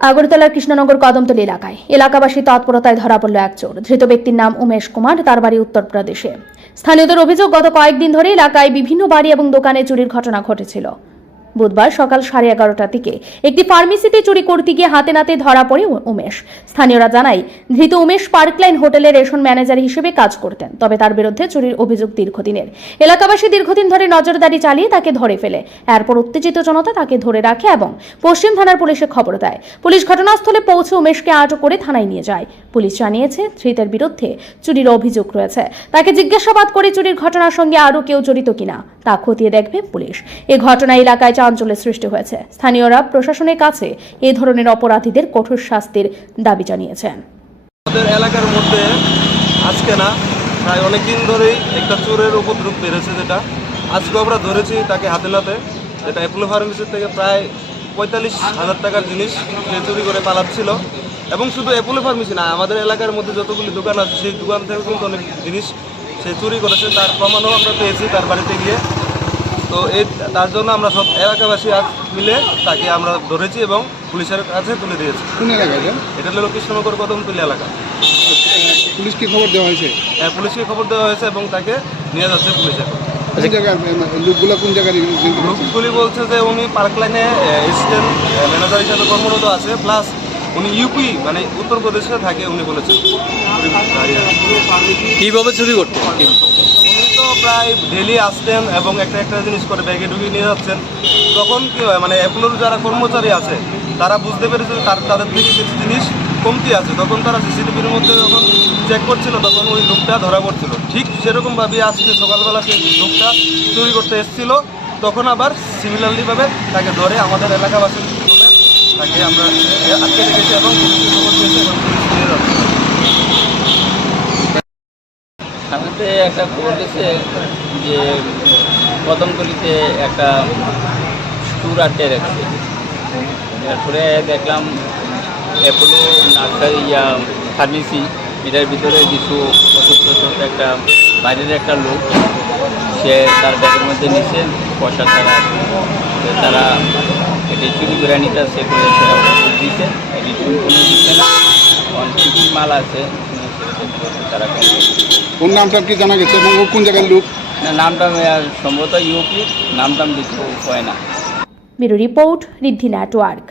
আগরতলার কৃষ্ণনগর কদমতলী এলাকাবাসী তৎপরতায় ধরা পড়ল এক চোর। ধৃত ব্যক্তির নাম উমেশ কুমার, তার বাড়ি উত্তরপ্রদেশে। স্থানীয়দের অভিযোগ, গত কয়েকদিন ধরে এলাকায় বিভিন্ন বাড়ি এবং দোকানে চুরির ঘটনা ঘটেছিল। বুধবার সকাল 11:30টার দিকে একটি ফার্মেসিতে চুরি করতে গিয়ে হাতে নাতে ধরা পড়ে উমেশ। স্থানীয়রা জানায়, ধৃত উমেশ পার্কলাইন হোটেলে রেশন ম্যানেজার হিসেবে কাজ করতেন। তবে তার বিরুদ্ধে চুরির অভিযোগ দীর্ঘদিনের। এলাকাবাসী দীর্ঘদিন ধরে নজরদারি চালিয়ে তাকে ধরে ফেলে। এরপর উত্তেজিত জনতা তাকে ধরে রাখে এবং পশ্চিম থানার পুলিশে খবর দেয়। পুলিশ ঘটনাস্থলে পৌঁছে উমেশকে আটক করে থানায় নিয়ে যায়। পুলিশ জানিয়েছে, ধৃতের বিরুদ্ধে চুরির অভিযোগ রয়েছে। তাকে জিজ্ঞাসাবাদ করে চুরির ঘটনার সঙ্গে আরও কেউ জড়িত কিনা তা খতিয়ে দেখবে পুলিশ। এই ঘটনায় এলাকায় চাঞ্চল্যের সৃষ্টি হয়েছে। স্থানীয়রা প্রশাসনের কাছে এই ধরনের অপরাধীদের কঠোর শাস্তির দাবি জানিয়েছেন। আমাদের এলাকার মধ্যে আজকে না, প্রায় অনেকদিন ধরেই একটা চোরের উপদ্রব বেড়েছে, যেটা আজকে আমরা ধরেছি তাকে হাতে নাতে। যেটা অ্যাপোলো ফার্মেসির থেকে প্রায় 45,000 টাকার জিনিস সে চুরি করে পালাচ্ছিল। এবং শুধু অ্যাপোলো ফার্মেসি না, আমাদের এলাকার মধ্যে যতগুলি দোকান আছে সেই দোকান থেকে কিন্তু অনেক জিনিস সে চুরি করেছে। তার প্রমাণও আমরা পেয়েছি তার বাড়িতে গিয়ে। তো তার জন্য আমরা সব এলাকাবাসী আজ মিলে তাকে আমরা ধরেছি এবং পুলিশের কাছে তুলে দিয়েছি। কোন এলাকায়? এটা হলো কৃষ্ণনগর কদমতলী এলাকা। পুলিশকে খবর দেওয়া হয়েছে? হ্যাঁ, পুলিশকে খবর দেওয়া হয়েছে এবং তাকে নিয়ে যাচ্ছে পুলিশ এখন। কোন জায়গায় লোকগুলো, কোন জায়গায়? লোকগুলি বলছে যে উনি পার্কলাইনে অ্যাসিস্ট্যান্ট ম্যানেজার হিসাবে কর্মরত আছে, প্লাস উনি ইউপি মানে উত্তরপ্রদেশে থাকে উনি বলেছেন। কীভাবে চুরি করতেন? উনি তো প্রায় ডেলি আসতেন এবং একটা জিনিস করে ব্যাগে ঢুকিয়ে নিয়ে যাচ্ছেন। তখন কী হয়, মানে অ্যাপোলোর যারা কর্মচারী আছে তারা বুঝতে পেরেছে তাদের থেকে কিছু জিনিস কমতি আছে। তখন তারা সিসিটিভির মধ্যে যখন চেক করছিল তখন ওই লোকটা ধরা পড়ছিল। ঠিক সেরকমভাবে আজকে সকালবেলা সেই লোকটা চুরি করতে এসেছিল, তখন আবার সিমিলারলিভাবে তাকে ধরে আমাদের এলাকাবাসীর তাকে আমরা আটকে রেখেছি এবং খবর পেয়েছি এবং পুলিশ নিয়ে যাচ্ছে। আমাদের একটা খবর গেছে যে কদমতলীতে একটা স্টোর আটকে রাখছে। এরপরে দেখলাম অ্যাপোলো নার্সারি ফার্মেসি, এটার ভিতরে কিছু ওষুধ একটা বাইরের একটা লোক সে তার ব্যাগের মধ্যে নিচে পয়সা ছাড়া তারা এটি চুরি করে নিতে সে করে সেটা দিচ্ছে, রিটার্ন কোনো দিচ্ছে না। কী কী মাল আছে তারা কোন নামটা কি জানা গেছে এবং কোন জায়গার লোক? না, নামটা সম্ভবত ইউপি, নামটাম দিতে হয় না। ব্যুরো রিপোর্ট, ঋদ্ধি নেটওয়ার্ক।